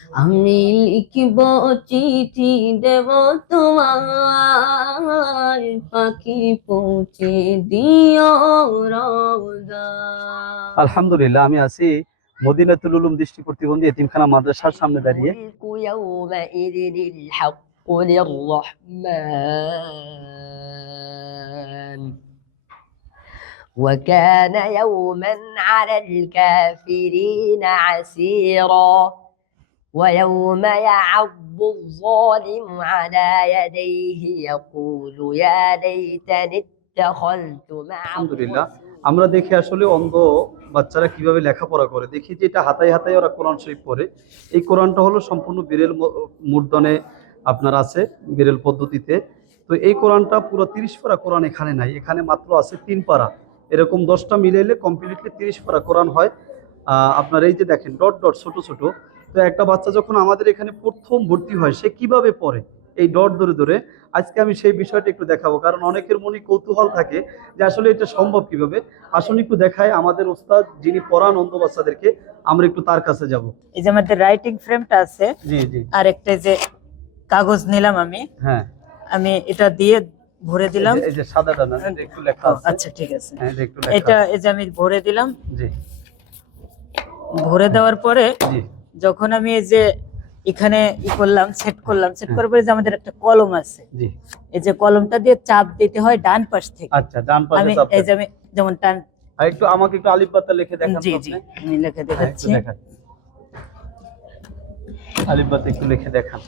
আমি লিখিব চিঠি দেব তোমার, পাখি পৌঁছে দিও রওজা। আলহামদুলিল্লাহ, আমি আছি মদিনাতুল উলুম দৃষ্টি প্রতিবন্ধী এতিমখানা মাদ্রাসার সামনে দাঁড়িয়ে। وكان يوما على الكافرين عسيرا ويوم يعض الظالم على يديه يقول يا ليتني اتخذت مع আলহামদুলিল্লাহ, আমরা দেখি আসলে অন্ধ বাচ্চারা কিভাবে লেখাপড়া করে। দেখি যে এটা হাতায় হাতায় ওরা কোরআন শরীফ পড়ে। এই কোরআনটা হলো সম্পূর্ণ বিরেল মুদ্রণে আপনার আছে, বিরেল পদ্ধতিতে। তো এই কোরআনটা পুরো 30 পারা কোরআন এখানে নাই, এখানে মাত্র আছে 3 পারা। এরকম 10টা মিলাইলে কমপ্লিটলি 30 পারা কোরআন হয়। আপনার এই যে দেখেন ডট ডট ছোট ছোট। তো একটা বাচ্চা যখন আমাদের এখানে প্রথম ভর্তি হয় সে কিভাবে পড়ে এই ডট ধরে ধরে, আজকে আমি সেই বিষয়টা একটু দেখাবো। কারণ অনেকের মনে কৌতূহল থাকে যে আসলে এটা সম্ভব কিভাবে। আসলে একটু দেখায় আমাদের ওস্তাদ যিনি পড়ান অন্ধ বাচ্চাদেরকে, আমরা একটু তার কাছে যাব। এই যে আমাদের রাইটিং ফ্রেমটা আছে, জি জি, আর একটা যে কাগজ নিলাম আমি, হ্যাঁ আমি এটা দিয়ে ভরে দিলাম। এই যে সাদাটা না, এটা একটু লেখা আছে। আচ্ছা ঠিক আছে, হ্যাঁ এটা একটু লেখা এটা আছে। এই যে আমি ভরে দিলাম। জি ভরে দেওয়ার পরে জি, যখন আমি এই যে এখানে করলাম, সেট করলাম, সেট করার পরে যে আমাদের একটা কলম আছে, জি এই যে কলমটা দিয়ে চাপ দিতে হয় ডান পাশ থেকে। আচ্ছা, ডান পাশে আমি চাপ এই যে দেন। আমি যেমন টান, আর একটু আমাকে একটু আলিফ বাতা লিখে দেখান। জি জি আমি লিখে দেখাচ্ছি। দেখান, আলিফ বাতা একটু লিখে দেখান।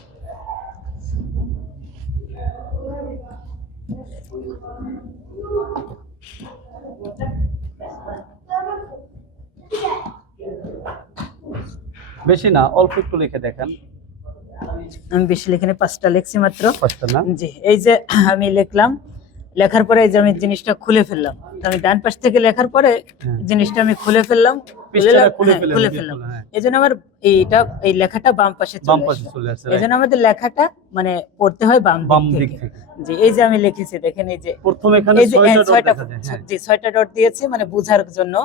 বেশি না, অল্প একটু লিখে দেখান। আমি বেশি লিখিনি, 5টা লিখছি মাত্র। 5টা না? জি, এই যে আমি লিখলাম, লেখার পরে এই যে আমি জিনিসটা খুলে ফেললাম। আমি ডান পাশ থেকে লেখার পরে জিনিসটা আমি খুলে ফেললাম, খুলে ফেললাম। এই জন্য আমার এই লেখাটা বাম পাশে চলে আসে। এই জন্য আমাদের লেখাটা মানে পড়তে হয় বাম দিক থেকে। জি, এই যে আমি লিখেছি দেখেন, এই যে প্রথম এখানে 6টা ডট আছে। জি 6টা ডট দিয়েছি মানে বোঝার জন্য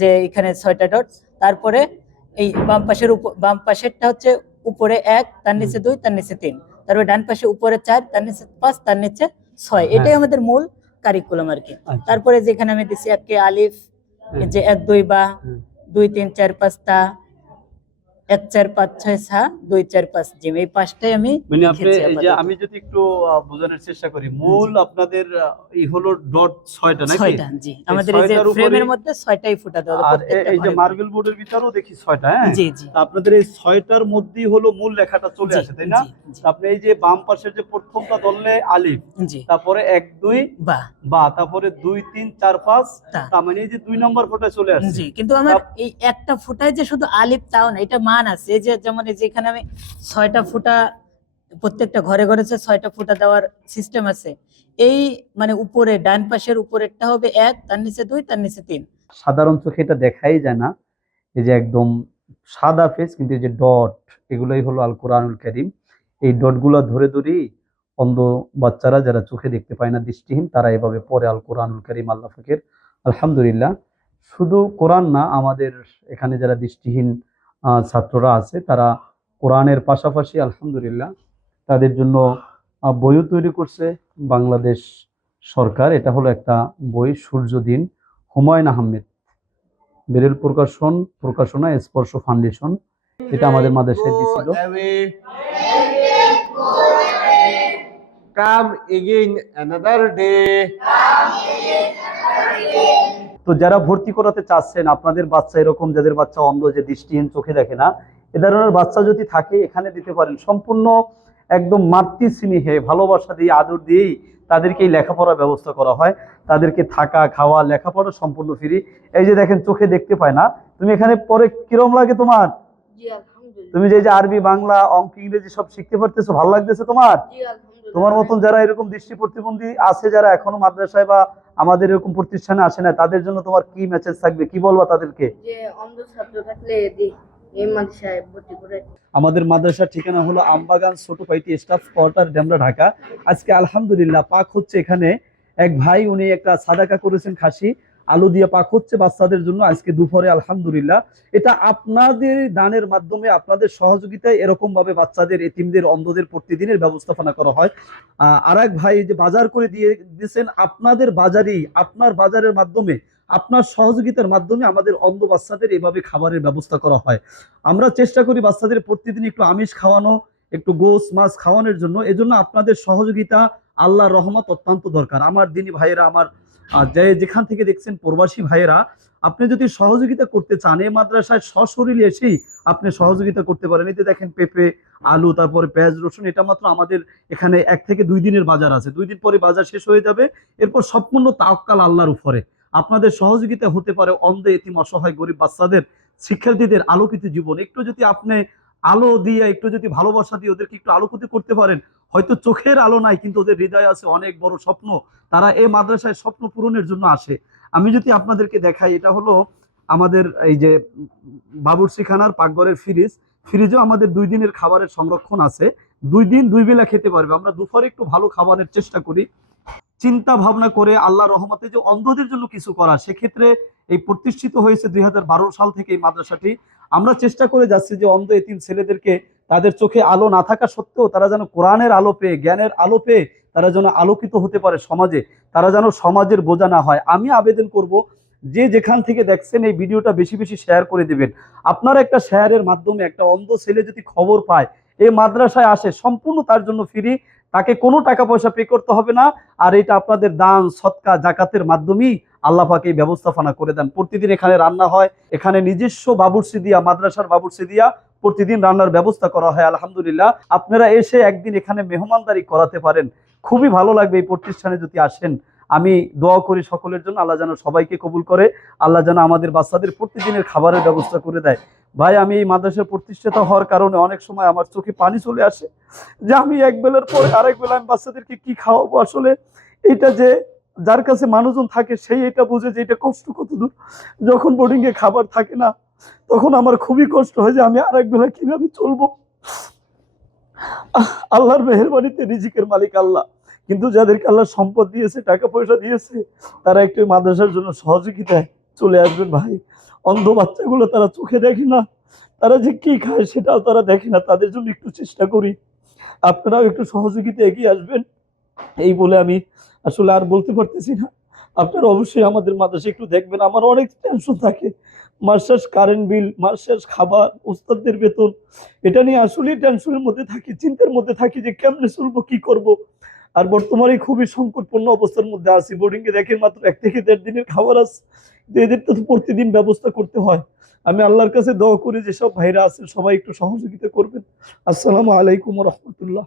যে এখানে 6টা ডট। তারপরে এই বাম পাশেরটা হচ্ছে উপরে 1, তার নিচে 2, তার নিচে 3, তারপরে ডান পাশে উপরে 4, তার নিচে 5, তার নিচে 6। এটাই আমাদের মূল কারিকুলাম আর কি। তারপরে যেখানে আমি দিছি একে আলিফ, যে 1 2 বা 2 3 4 5 তা 1 4 5 6 7 2 4 5 জিম, এই 5টাই আমি মানে আপনি এই যে আমি যদি একটু বোঝানোর চেষ্টা করি, মূল আপনাদের এই হলো ডট 6টা নাকি? 6টা, জি আমাদের এই যে ফ্রেমের মধ্যে 6টাই ফুটা দেওয়া। আর এই যে মার্বেল বোর্ডের ভিতরেও দেখি 6টা। হ্যাঁ জি জি, আপনাদের এই 6টার মধ্যেই হলো মূল লেখাটা চলে আসে, তাই না? আপনি এই যে বাম পাশের যে প্রথমটা ধরলে আলিফ, তারপরে 1 2 বা তারপরে 2 3 4 5, তার মানে এই যে 2 নম্বর ফোঁটায় চলে আসে। জি, কিন্তু আমার এই একটা ফোঁটায় যে শুধু আলিফ তাও না, এটা মান আছে। এই যে যেমন যেখানে আমি 6টা ফোঁটা, প্রত্যেকটা ঘরে ঘরে 6টা ফোঁটা দেওয়ার সিস্টেম আছে। এই মানে উপরে ডান পাশের উপরেরটা হবে 1, তার নিচে 2, তার নিচে 3। সাধারণ চোখে এটা দেখাই যায় না, এই যে একদম সাদা ফেস, কিন্তু এই যে ডট, এগুলোই হলো আল কোরআনুল কারীম। এই ডটগুলো ধরে ধরেই অন্ধ বাচ্চারা যারা চোখে দেখতে পায় না, দৃষ্টিহীন, তারা এভাবে পড়ে আল কোরআনুল কারীম। আল্লাহ পাকের আলহামদুলিল্লাহ, শুধু কোরআন না, আমাদের এখানে যারা দৃষ্টিহীন ছাত্ররা আছে তারা কোরআনের পাশাপাশি আলহামদুলিল্লাহ তাদের জন্য বইও তৈরি করছে বাংলাদেশ সরকার। এটা হলো একটা বই, সূর্যদিন, হুমায়ুন আহমেদ, বেরেল প্রকাশনা, স্পর্শ ফাউন্ডেশন। এটা আমাদের মাদ্রাসায় দিছিল। Come again another day. তো যারা ভর্তি করাতে চাচ্ছেন, আপনাদের বাচ্চা এরকম যাদের বাচ্চা অন্ধ, যে দৃষ্টিহীন, চোখে দেখে না, এ ধরনের বাচ্চা যদি থাকে এখানে দিতে পারেন। সম্পূর্ণ একদম মাতৃ স্নেহে, ভালোবাসা দিয়ে, আদর দিয়েই তাদেরকে এই লেখাপড়ার ব্যবস্থা করা হয়। তাদেরকে থাকা, খাওয়া, লেখাপড়া সম্পূর্ণ ফ্রি। এই যে দেখেন চোখে দেখতে পায় না, তুমি এখানে পরে কিরম লাগে তোমার? তুমি যে আরবি, বাংলা, অঙ্ক, ইংরেজি সব শিখতে পারতেছো, ভালো লাগতেছে তোমার? তোমার মতন যারা এরকম দৃষ্টি প্রতিবন্ধী আছে, যারা এখনো মাদ্রাসায় বা আমাদের এরকম প্রতিষ্ঠানে আসে না, তাদের জন্য তোমার কি মেসেজ থাকবে, কি বলবা তাদেরকে? যে অন্ধ ছাত্র থাকলে এই মাদ্রাসায় ভর্তি করে। আমাদের মাদ্রাসার ঠিকানা হলো আমবাগান ছোট পাইটি স্টাফ কোয়ার্টার, ডেমরা, ঢাকা। আজকে আলহামদুলিল্লাহ পাক হচ্ছে এখানে এক ভাই, উনি একটা সাদাকা করেছেন খাসি। আলো দিয়ে পাক হচ্ছে বাচ্চাদের জন্য আজকে দুপুরে, আলহামদুলিল্লাহ। এটা আপনাদের দানের মাধ্যমে, আপনাদের সহযোগিতায় এরকম ভাবে বাচ্চাদের, এতিমদের, অন্ধদের প্রতিদিনের ব্যবস্থাপনা করা হয়। আর এক ভাই যে বাজার করে দিয়ে দিয়েছেন, আপনাদের বাজারেই, আপনার বাজারের মাধ্যমে, আপনার সহযোগিতার মাধ্যমে আমাদের অন্ধ বাচ্চাদের এভাবে খাবারের ব্যবস্থা করা হয়। আমরা চেষ্টা করি বাচ্চাদের প্রতিদিন একটু আমিষ খাওয়ানো, একটু গোস মাছ খাওয়ানোর জন্য। এজন্য আপনাদের সহযোগিতা, আল্লাহর রহমত অত্যন্ত দরকার। আমার দিনী ভাইয়েরা, আমার যেখান থেকে দেখছেন প্রবাসী ভাইয়েরা, আপনি যদি সহযোগিতা করতে চান, এই মাদ্রাসায় সশরীরে এসেই আপনি সহযোগিতা করতে পারেন। এতে দেখেন পেঁপে, আলু, তারপরে পেঁয়াজ, রসুন, এটা মাত্র আমাদের এখানে 1 থেকে 2 দিনের বাজার আছে। 2 দিন পরে বাজার শেষ হয়ে যাবে। এরপর সম্পূর্ণ তাওয়াক্কাল আল্লাহর উপরে। আপনাদের সহযোগিতা হতে পারে অন্ধ, এতিম, অসহায়, গরিব বাচ্চাদের, শিক্ষার্থীদের আলোকিত জীবন। একটু যদি আপনি আলো দিয়ে, একটু যদি ভালোবাসা দিয়ে ওদেরকে একটু আলোকিত করতে পারেন, হয়তো চোখের আলো নাই কিন্তু ওদের হৃদয়ে আছে অনেক বড় স্বপ্ন। তারা এই মাদ্রাসায় স্বপ্ন পূরণের জন্য আসে। আমি যদি আপনাদেরকে দেখাই, এটা হলো আমাদের এই যে বাবুর্চিখানার পাকঘরের ফ্রিজেও আমাদের 2 দিনের খাবারের সংরক্ষণ আছে। 2 দিন 2 বেলা খেতে পারবে। আমরা দুপুরে একটু ভালো খাবারের চেষ্টা করি, চিন্তা ভাবনা করে আল্লাহ রহমতে যে অন্ধদের জন্য কিছু করা। সেক্ষেত্রে এই প্রতিষ্ঠিত হয়েছে 2012 সাল থেকে এই মাদ্রাসাটি। আমরা চেষ্টা করে যাচ্ছি যে অন্ধ এতিম ছেলেদেরকে, তাদের চোখে আলো না থাকা সত্ত্বেও তারা যেন কোরআনের আলো পেয়ে, জ্ঞানের আলো পেয়ে তারা যেন আলোকিত হতে পারে সমাজে, তারা যেন সমাজের বোঝা না হয়। আমি আবেদন করব, যে যেখান থেকে দেখছেন এই ভিডিওটা বেশি বেশি শেয়ার করে দিবেন। আপনার একটা শেয়ারের মাধ্যমে একটা অন্ধ ছেলে যদি খবর পায়, এই মাদ্রাসায় আসে, সম্পূর্ণ তার জন্য ফ্রি, তাকে কোনো টাকা পয়সা পে করতে হবে না। আর এটা আপনাদের দান, সদকা, জাকাতের মাধ্যমেই আল্লাহ পাক এই ব্যবস্থাপনা করে দেন। প্রতিদিন এখানে রান্না হয়, এখানে নিজস্ব বাবুর্চি দিয়া, মাদ্রাসার বাবুর্চি দিয়া প্রতিদিন রান্নার ব্যবস্থা করা হয়। আলহামদুলিল্লাহ, আপনারা এসে একদিন এখানে মেহমানদারি করাতে পারেন, খুবই ভালো লাগবে এই প্রতিষ্ঠানে যদি আসেন। আমি দোয়া করি সকলের জন্য, আল্লাহ যেন সবাইকে কবুল করে, আল্লাহ যেন আমাদের বাচ্চাদের প্রতিদিনের খাবারের ব্যবস্থা করে দেয়। ভাই, আমি এই মাদ্রাসার প্রতিষ্ঠাতা হওয়ার কারণে অনেক সময় আমার চোখে পানি চলে আসে যে আমি এক বেলার পরে আরেক বেলা আমি বাচ্চাদেরকে কি খাওয়াবো। আসলে এটা যে যার কাছে মানুষজন থাকে সেই এটা বুঝে যে এটা কষ্ট কত দূর। যখন বোর্ডিংয়ে খাবার থাকে না, তখন আমার খুবই কষ্ট হয় যে আমি আরেক বেলা কিভাবে চলবো। আল্লাহর মেহেরবানিতে রিজিকের মালিক আল্লাহ, কিন্তু যাদেরকে আল্লাহ সম্পদ দিয়েছে, টাকা পয়সা দিয়েছে, তারা একটু মাদ্রাসার জন্য সহযোগিতায় চলে আসবেন। ভাই, অন্ধ বাচ্চাগুলো তারা চোখে দেখে না, তারা যে কি খায় সেটাও তারা দেখে না, তাদের জন্য একটু চেষ্টা করি, আপনারাও একটু সহযোগিতা এগিয়ে আসবেন। এই বলে আমি আসলে আর বলতে পারতেছি না। আপনারা অবশ্যই আমাদের মাদ্রাসা একটু দেখবেন। আমার অনেক টেনশন থাকে, মাস শেষ কারেন্ট বিল, মাস শেষ খাবার, ওস্তাদদের বেতন, এটা নিয়ে আসলেই টেনশনের মধ্যে থাকি, চিন্তার মধ্যে থাকি যে কেমনে চলবো, কি করব। আর বর্তমানে খুবই সংকটপূর্ণ অবস্থার মধ্যে আছি। বোর্ডিংয়ে দেখেন মাত্র 1 থেকে 1.5 দিনের খাবার আছে, এদের তো প্রতিদিন ব্যবস্থা করতে হয়। আমি আল্লাহর কাছে দোয়া করি যেসব ভাইরা আছেন সবাই একটু সহযোগিতা করবেন। আসসালামু আলাইকুম ওয়া রাহমাতুল্লাহ।